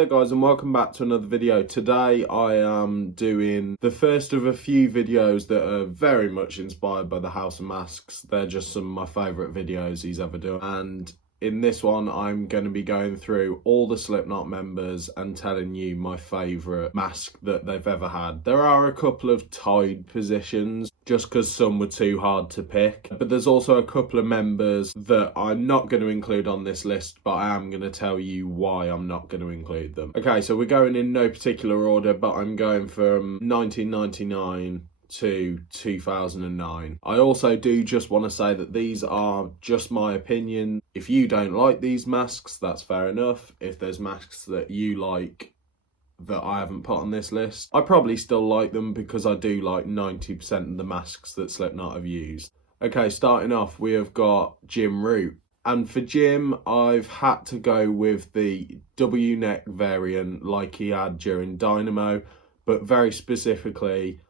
there guys, and welcome back to another video. Today I am doing the first of a few videos that are very much inspired by the House of Masks. They're just some of my favourite videos he's ever done, and in this one I'm going to be going through all the Slipknot members and telling you my favourite mask that they've ever had. There are a couple of tied positions just because some were too hard to pick, but there's also a couple of members that I'm not going to include on this list, but I am going to tell you why I'm not going to include them. Okay, so we're going in no particular order, but I'm going from 1999 to 2009. I also do just want to say that these are just my opinion. If you don't like these masks, that's fair enough. If there's masks that you like that I haven't put on this list, I probably still like them because I do like 90% of the masks that Slipknot have used. Okay, starting off, we have got Jim Root. And for Jim, I've had to go with the W-neck variant like he had during Dynamo, but very specifically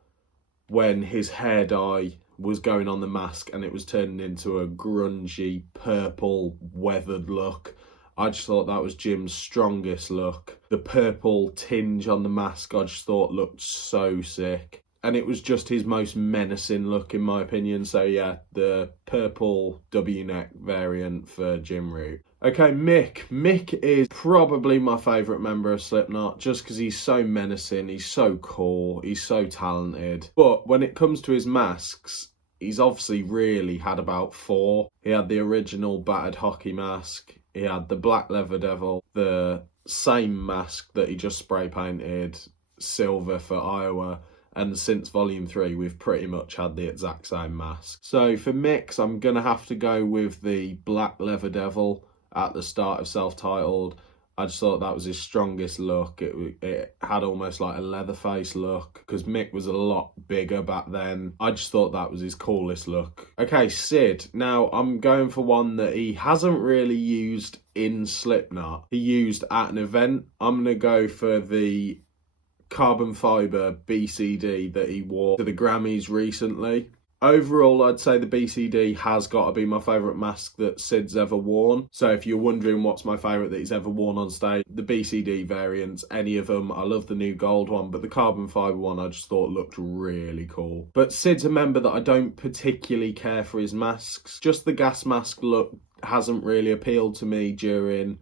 when his hair dye was going on the mask and it was turning into a grungy, purple, weathered look. I just thought that was Jim's strongest look. The purple tinge on the mask I just thought looked so sick. And it was just his most menacing look in my opinion. So yeah, the purple W-neck variant for Jim Root. Okay, Mick. Mick is probably my favourite member of Slipknot just because he's so menacing, he's so cool, he's so talented. But when it comes to his masks, he's obviously really had about four. He had the original battered hockey mask, he had the Black Leather Devil, the same mask that he just spray painted silver for Iowa, and since Volume 3 we've pretty much had the exact same mask. So for Mick's, I'm going to have to go with the Black Leather Devil at the start of Self-Titled. I just thought that was his strongest look. It had almost like a Leatherface look because Mick was a lot bigger back then. I just thought that was his coolest look. Okay, Sid. Now I'm going for one that he hasn't really used in Slipknot. He used at an event. I'm going to go for the carbon fibre BCD that he wore to the Grammys recently. Overall, I'd say the BCD has got to be my favourite mask that Sid's ever worn. So if you're wondering what's my favourite that he's ever worn on stage, the BCD variants, any of them. I love the new gold one, but the carbon fibre one I just thought looked really cool. But Sid's a member that I don't particularly care for his masks. Just the gas mask look hasn't really appealed to me during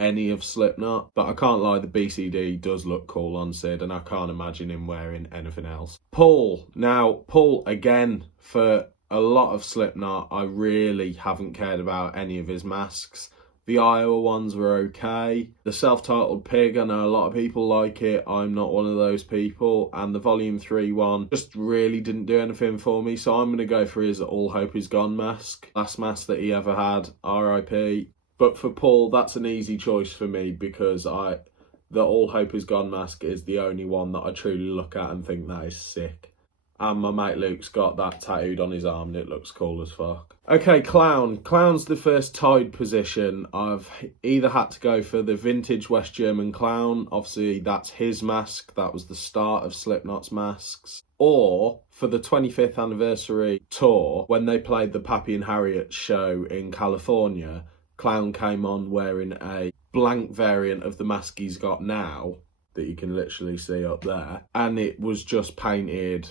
any of Slipknot, but I can't lie, the BCD does look cool on Sid and I can't imagine him wearing anything else. Paul. Now, Paul, again, for a lot of Slipknot, I really haven't cared about any of his masks. The Iowa ones were okay. The Self-Titled Pig, I know a lot of people like it. I'm not one of those people. And the Volume 3 one just really didn't do anything for me. So I'm going to go for his All Hope Is Gone mask. Last mask that he ever had, RIP. But for Paul, that's an easy choice for me because the All Hope Is Gone mask is the only one that I truly look at and think that is sick. And my mate Luke's got that tattooed on his arm and it looks cool as fuck. Okay, Clown. Clown's the first tied position. I've either had to go for the vintage West German Clown. Obviously, that's his mask. That was the start of Slipknot's masks. Or for the 25th anniversary tour, when they played the Pappy and Harriet show in California, Clown came on wearing a blank variant of the mask he's got now, that you can literally see up there, and it was just painted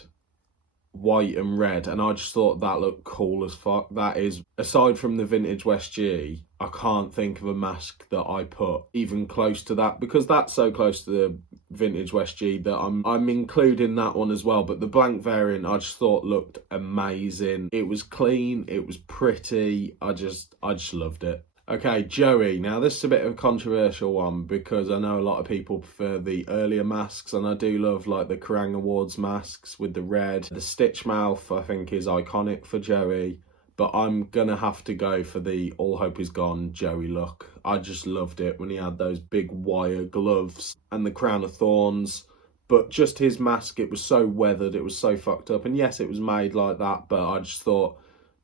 white and red, and I just thought that looked cool as fuck. That is, aside from the vintage West G, I can't think of a mask that I put even close to that, because that's so close to the vintage West G that I'm including that one as well. But the blank variant I just thought looked amazing. It was clean, it was pretty, I just loved it. Okay, Joey. Now, this is a bit of a controversial one because I know a lot of people prefer the earlier masks, and I do love like the Kerrang Awards masks with the red. The Stitch mouth, I think, is iconic for Joey, but I'm going to have to go for the All Hope Is Gone Joey look. I just loved it when he had those big wire gloves and the crown of thorns, but just his mask, it was so weathered, it was so fucked up, and yes, it was made like that, but I just thought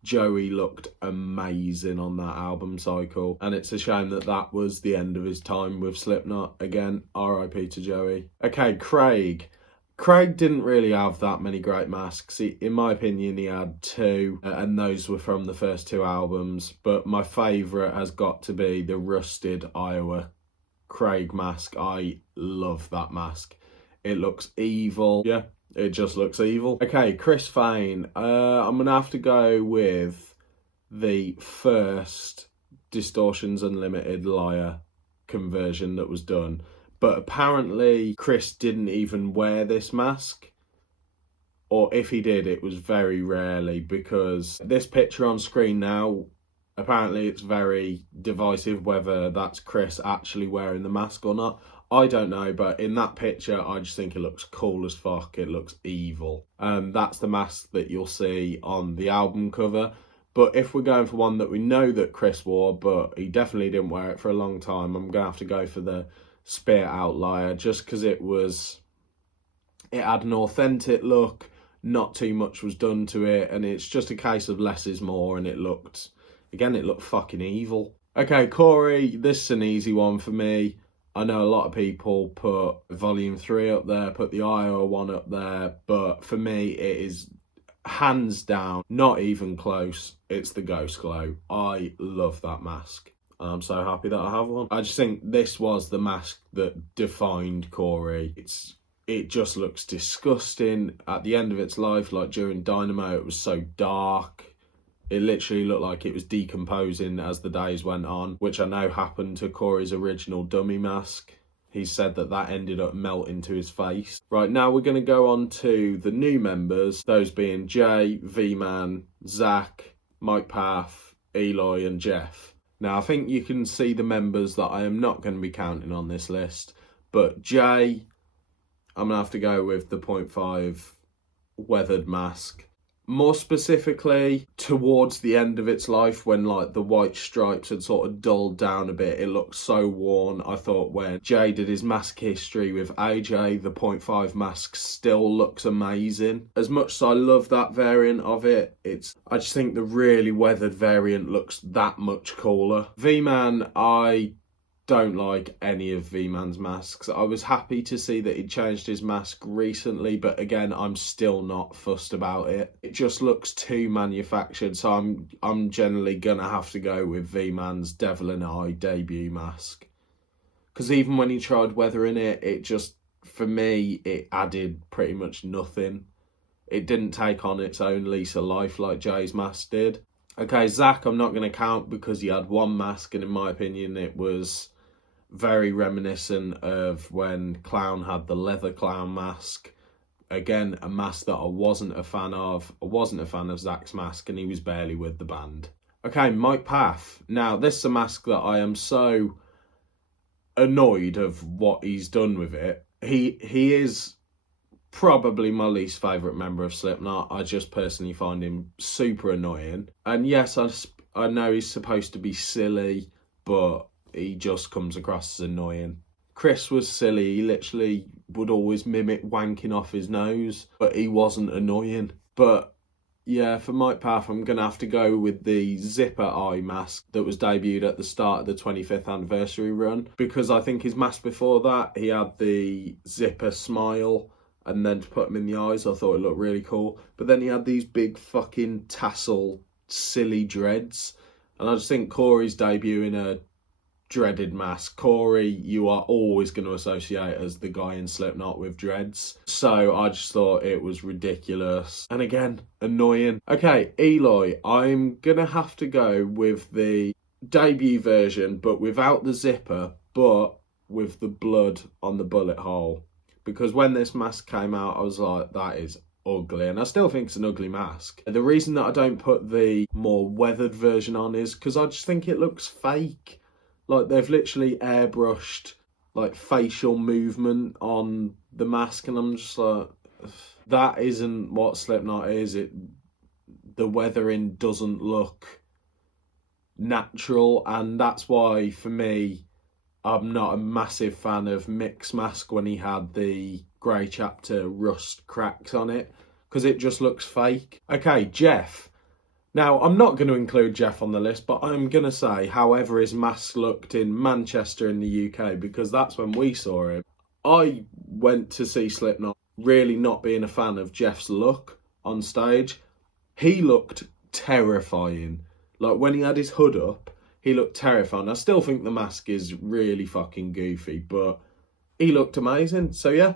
Joey looked amazing on that album cycle, and it's a shame that that was the end of his time with Slipknot. Again, RIP to Joey. Okay, Craig. Craig didn't really have that many great masks. In my opinion, he had two, and those were from the first two albums, but my favourite has got to be the rusted Iowa Craig mask. I love that mask. It looks evil. Yeah, it just looks evil. Okay, Chris Fane. I'm going to have to go with the first Distortions Unlimited Liar conversion that was done. But apparently Chris didn't even wear this mask. Or if he did, it was very rarely, because this picture on screen now, apparently it's very divisive whether that's Chris actually wearing the mask or not. I don't know, but in that picture, I just think it looks cool as fuck. It looks evil. That's the mask that you'll see on the album cover. But if we're going for one that we know that Chris wore, but he definitely didn't wear it for a long time, I'm going to have to go for the Spear Outlier, just because it had an authentic look. Not too much was done to it, and it's just a case of less is more, and it looked fucking evil. Okay, Corey, this is an easy one for me. I know a lot of people put Volume 3 up there, put the Iowa one up there, but for me, it is hands down, not even close. It's the Ghost Glow. I love that mask. I'm so happy that I have one. I just think this was the mask that defined Corey. It just looks disgusting at the end of its life. Like during Dynamo, it was so dark. It literally looked like it was decomposing as the days went on, which I know happened to Corey's original dummy mask. He said that ended up melting to his face. Right, now we're going to go on to the new members, those being Jay, V-Man, Zach, Mike Path, Eloy and Jeff. Now, I think you can see the members that I am not going to be counting on this list, but Jay, I'm going to have to go with the 0.5 weathered mask. More specifically, towards the end of its life, when like the white stripes had sort of dulled down a bit, it looked so worn. I thought when Jay did his mask history with AJ, the 0.5 mask still looks amazing. As much as I love that variant of it, I just think the really weathered variant looks that much cooler. V-Man, I don't like any of V-Man's masks. I was happy to see that he changed his mask recently, but again, I'm still not fussed about it. It just looks too manufactured, so I'm generally gonna have to go with V-Man's Devil and I debut mask. Because even when he tried weathering it, it just, for me, it added pretty much nothing. It didn't take on its own lease of life like Jay's mask did. Okay, Zach, I'm not going to count because he had one mask, and in my opinion, it was very reminiscent of when Clown had the leather clown mask. Again, a mask that I wasn't a fan of. I wasn't a fan of Zach's mask, and he was barely with the band. Okay, Mike Path. Now, this is a mask that I am so annoyed of what he's done with it. He is probably my least favourite member of Slipknot. I just personally find him super annoying. And yes, I know he's supposed to be silly, but he just comes across as annoying. Chris was silly. He literally would always mimic wanking off his nose, but he wasn't annoying. But yeah, for Mike Path, I'm going to have to go with the Zipper Eye mask that was debuted at the start of the 25th anniversary run, because I think his mask before that, he had the Zipper Smile, and then to put them in the eyes, I thought it looked really cool. But then he had these big fucking tassel, silly dreads. And I just think Corey's debuting a dreaded mask. Corey, you are always going to associate as the guy in Slipknot with dreads. So I just thought it was ridiculous. And again, annoying. Okay, Eloy, I'm going to have to go with the debut version, but without the zipper, but with the blood on the bullet hole. Because when this mask came out, I was like, that is ugly. And I still think it's an ugly mask. The reason that I don't put the more weathered version on is because I just think it looks fake. Like, they've literally airbrushed, like, facial movement on the mask. And I'm just like, that isn't what Slipknot is. The weathering doesn't look natural. And that's why, for me, I'm not a massive fan of Mick's mask when he had the Grey Chapter rust cracks on it, because it just looks fake. Okay, Jeff. Now, I'm not going to include Jeff on the list, but I'm going to say however his mask looked in Manchester in the UK, because that's when we saw him. I went to see Slipknot really not being a fan of Jeff's look on stage. He looked terrifying. Like, when he had his hood up, he looked terrifying. I still think the mask is really fucking goofy, but he looked amazing. So yeah,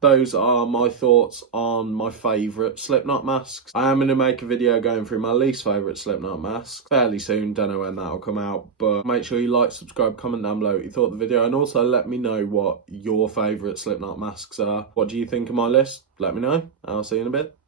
those are my thoughts on my favourite Slipknot masks. I am going to make a video going through my least favourite Slipknot mask fairly soon. Don't know when that'll come out, but make sure you like, subscribe, comment down below what you thought of the video, and also let me know what your favourite Slipknot masks are. What do you think of my list? Let me know. I'll see you in a bit.